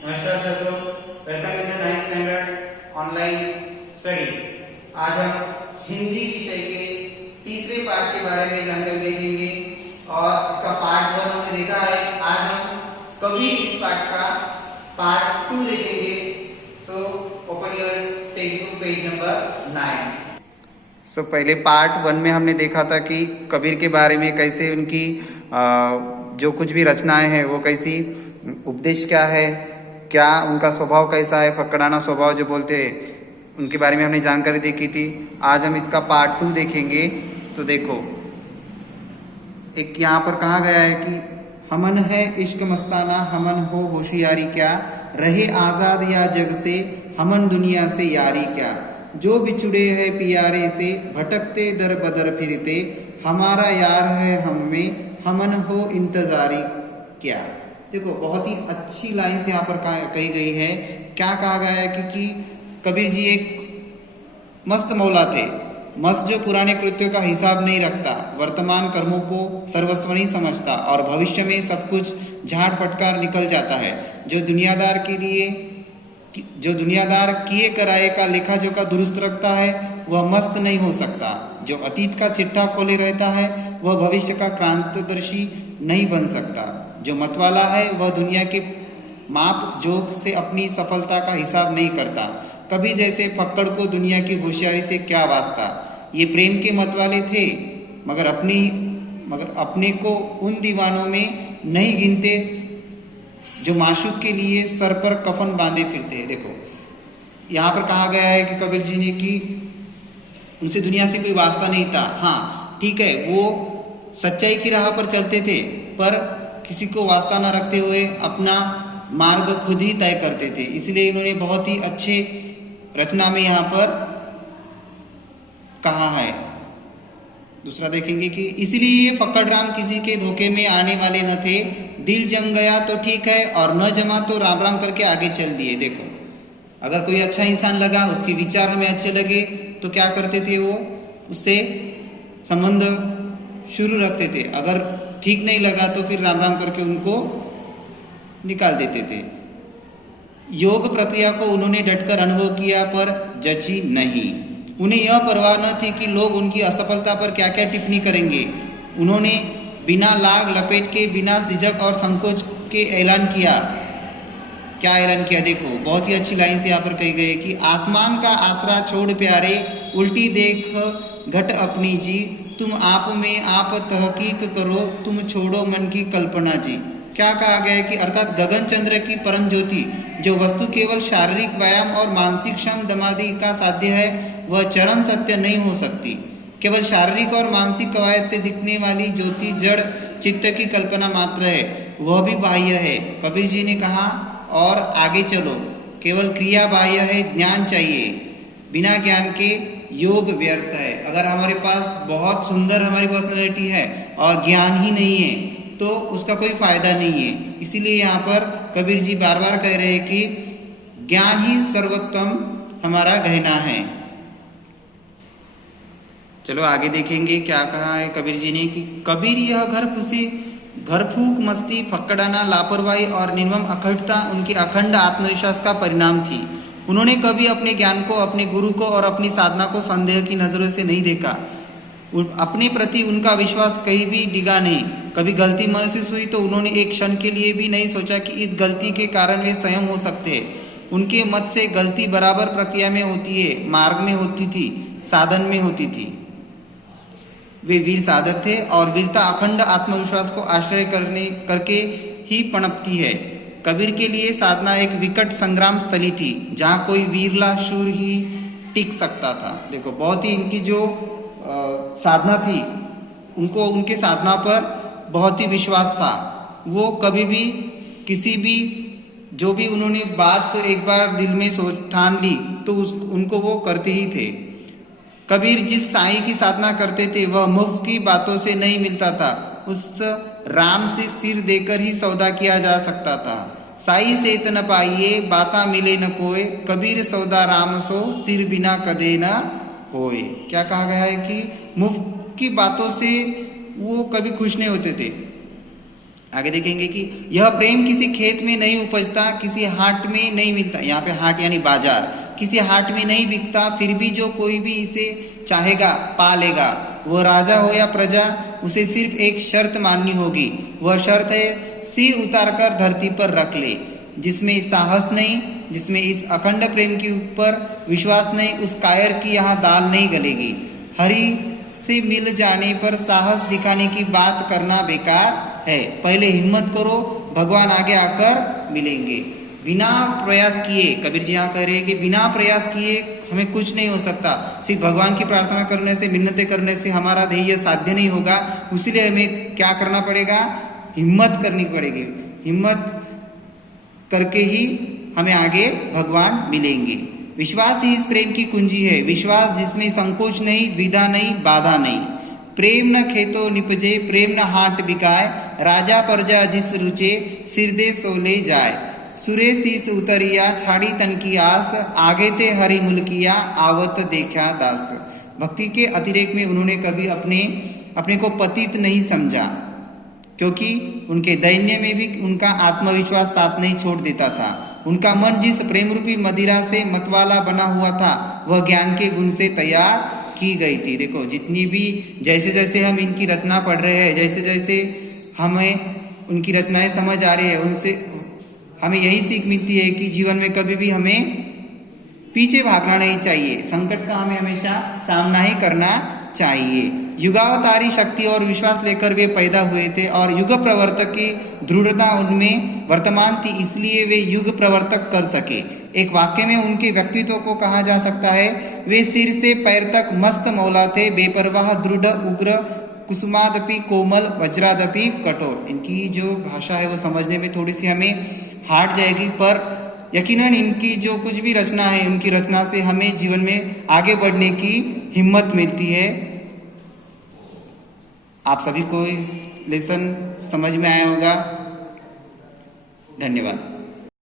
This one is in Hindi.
नमस्कार छात्रों, welcome in the 9th standard online study. आज हम हिंदी विषय के तीसरे पार्ट के बारे में जानकारी देखेंगे और इसका पार्ट 1 हमने देखा है। आज हम कभी इस पार्ट का पार्ट 2 देखेंगे। So open your text book page number 9। पहले पार्ट 1 में हमने देखा था कि कबीर के बारे में कैसे उनकी जो कुछ भी रचनाएं हैं वो कैसी, उपदेश क्या है, क्या उनका स्वभाव कैसा है, फकड़ाना स्वभाव जो बोलते हैं, उनके बारे में हमने जानकारी देखी थी। आज हम इसका पार्ट 2 देखेंगे। तो देखो, एक यहाँ पर कहा गया है कि हमन है इश्क मस्ताना, हमन हो होशियारी क्या, रहे आजाद या जग से, हमन दुनिया से यारी क्या, जो बिछुड़े है पियारे से, भटकते दर बदर फिरते, हमारा यार है हम में, हमन हो इंतजारी क्या। देखो, बहुत ही अच्छी लाइन से यहाँ पर कही गई है। क्या कहा गया है कि कबीर जी एक मस्त मौला थे, मस्त जो पुराने कृत्यों का हिसाब नहीं रखता, वर्तमान कर्मों को सर्वस्व नहीं समझता और भविष्य में सब कुछ झाड़ फटकार निकल जाता है। जो दुनियादार किए कराए का लेखा जोखा दुरुस्त रखता है वह मस्त नहीं हो सकता। जो अतीत का चिट्ठा खोले रहता है वह भविष्य का क्रांतदर्शी नहीं बन सकता। जो मतवाला है वह दुनिया के माप जोक से अपनी सफलता का हिसाब नहीं करता। कभी जैसे फक्कड़ को दुनिया की होशियारी से क्या वास्ता। ये प्रेम के मतवाले थे मगर अपने को उन दीवानों में नहीं गिनते जो माशूक के लिए सर पर कफन बांधे फिरते हैं। देखो, यहाँ पर कहा गया है कि कबीर जी ने कि उनसे दुनिया से कोई वास्ता नहीं था। हाँ ठीक है, वो सच्चाई की राह पर चलते थे पर किसी को वास्ता न रखते हुए अपना मार्ग खुद ही तय करते थे। इसलिए इन्होंने बहुत ही अच्छे रचना में यहाँ पर कहा है। दूसरा देखेंगे कि इसलिए फक्कड़ राम किसी के धोखे में आने वाले न थे, दिल जम गया तो ठीक है और न जमा तो राम राम करके आगे चल दिए। देखो, अगर कोई अच्छा इंसान लगा, उसके विचार हमें अच्छे लगे तो क्या करते थे, वो उससे संबंध शुरू रखते थे। अगर ठीक नहीं लगा तो फिर राम राम करके उनको निकाल देते थे। योग प्रक्रिया को उन्होंने डटकर अनुभव किया पर जची नहीं। उन्हें यह परवाह न थी कि लोग उनकी असफलता पर क्या क्या टिप्पणी करेंगे। उन्होंने बिना लाग लपेट के, बिना झिझक और संकोच के ऐलान किया। क्या ऐलान किया? देखो, बहुत ही अच्छी लाइन से यहाँ पर कही गई है कि आसमान का आसरा छोड़ प्यारे, उल्टी देख घट अपनी जी, तुम आप में आप तहकीक करो, तुम छोड़ो मन की कल्पना जी। क्या कहा गया है कि अर्थात गगन चंद्र की परम ज्योति, जो वस्तु केवल शारीरिक व्यायाम और मानसिक श्रम दमादि का साध्य है, वह चरम सत्य नहीं हो सकती। केवल शारीरिक और मानसिक कवायद से दिखने वाली ज्योति जड़ चित्त की कल्पना मात्र है, वह भी बाह्य है। कबीर जी ने कहा, और आगे चलो, केवल क्रिया बाह्य है, ज्ञान चाहिए, बिना ज्ञान के योग व्यर्थ है। अगर हमारे पास बहुत सुंदर हमारी पर्सनैलिटी है और ज्ञान ही नहीं है तो उसका कोई फायदा नहीं है। इसीलिए यहाँ पर कबीर जी बार बार कह रहे हैं कि ज्ञान ही सर्वोत्तम हमारा गहना है। चलो आगे देखेंगे क्या कहा है कबीर जी ने कि कबीर यह घर फूक मस्ती, फक्कड़ाना, लापरवाही और निर्मम अखंडता उनकी अखंड आत्मविश्वास का परिणाम थी। उन्होंने कभी अपने ज्ञान को, अपने गुरु को और अपनी साधना को संदेह की नजरों से नहीं देखा। अपने प्रति उनका विश्वास कहीं भी डिगा नहीं। कभी गलती महसूस हुई तो उन्होंने एक क्षण के लिए भी नहीं सोचा कि इस गलती के कारण वे स्वयं हो सकते हैं। उनके मत से गलती बराबर प्रक्रिया में होती है, मार्ग में होती थी, साधन में होती थी। वे वीर साधक थे और वीरता अखंड आत्मविश्वास को आश्रय करके ही पनपती है। कबीर के लिए साधना एक विकट संग्राम स्थली थी जहाँ कोई वीरला शूर ही टिक सकता था। देखो, बहुत ही इनकी जो साधना थी, उनको उनके साधना पर बहुत ही विश्वास था। वो कभी भी किसी भी जो भी उन्होंने बात एक बार दिल में ठान ली तो उनको वो करते ही थे। कबीर जिस साईं की साधना करते थे वह मुफ्त की बातों से नहीं मिलता था, उस राम से सिर देकर ही सौदा किया जा सकता था। साई से न पाइए बाता मिले न कोय, कबीर सौदा राम सो, सिर बिना कदे न होए। क्या कहा गया है कि मुफ्त की बातों से वो कभी खुश नहीं होते थे। आगे देखेंगे कि यह प्रेम किसी खेत में नहीं उपजता, किसी हाट में नहीं मिलता। यहाँ पे हाट यानी बाजार, किसी हाट में नहीं बिकता, फिर भी जो कोई भी इसे चाहेगा पा लेगा। वह राजा हो या प्रजा, उसे सिर्फ एक शर्त माननी होगी। वह शर्त है सिर उतारकर धरती पर रख ले। जिसमें साहस नहीं, जिसमें इस अखंड प्रेम के ऊपर विश्वास नहीं, उस कायर की यहाँ दाल नहीं गलेगी। हरि से मिल जाने पर साहस दिखाने की बात करना बेकार है। पहले हिम्मत करो, भगवान आगे आकर मिलेंगे। बिना प्रयास किए, कबीर जी यहाँ कह रहे हैं कि बिना प्रयास किए हमें कुछ नहीं हो सकता। सिर्फ भगवान की प्रार्थना करने से, मिन्नतें करने से हमारा ध्येय साध्य नहीं होगा। उसीलिए हमें क्या करना पड़ेगा? हिम्मत करनी पड़ेगी। हिम्मत करके ही हमें आगे भगवान मिलेंगे। विश्वास ही इस प्रेम की कुंजी है। विश्वास जिसमें संकोच नहीं, द्विधा नहीं, बाधा नहीं। प्रेम न खेतो निपजे, प्रेम न हाट बिकाय। राजा प्रजा जिस रुचे, सिर दे सोले जाए। सुरे शीस उतरिया, छाड़ी तन की आस। आगे ते हरि मुल्किया, आवत देखा दास। भक्ति के अतिरेक में उन्होंने कभी अपने को पतित नहीं समझा, क्योंकि उनके दैन्य में भी उनका आत्मविश्वास साथ नहीं छोड़ देता था। उनका मन जिस प्रेम रूपी मदिरा से मतवाला बना हुआ था, वह ज्ञान के गुण से तैयार की गई थी। देखो, जितनी भी जैसे जैसे हम इनकी रचना पढ़ रहे हैं, जैसे जैसे हमें उनकी रचनाएं समझ आ रही है, उनसे हमें यही सीख मिलती है कि जीवन में कभी भी हमें पीछे भागना नहीं चाहिए। संकट का हमें हमेशा सामना ही करना चाहिए। युगावतारी शक्ति और विश्वास लेकर वे पैदा हुए थे और युग प्रवर्तक की दृढ़ता उनमें वर्तमान थी, इसलिए वे युग प्रवर्तक कर सके। एक वाक्य में उनके व्यक्तित्व को कहा जा सकता है, वे सिर से पैर तक मस्त मौला थे, बेपरवाह, दृढ़, उग्र, कुसुमादपि कोमल, वज्रादपि कठोर। इनकी जो भाषा है वो समझने में थोड़ी सी हमें हार्ड जाएगी, पर यकीनन इनकी जो कुछ भी रचना है, उनकी रचना से हमें जीवन में आगे बढ़ने की हिम्मत मिलती है। आप सभी को लेसन समझ में आया होगा। धन्यवाद।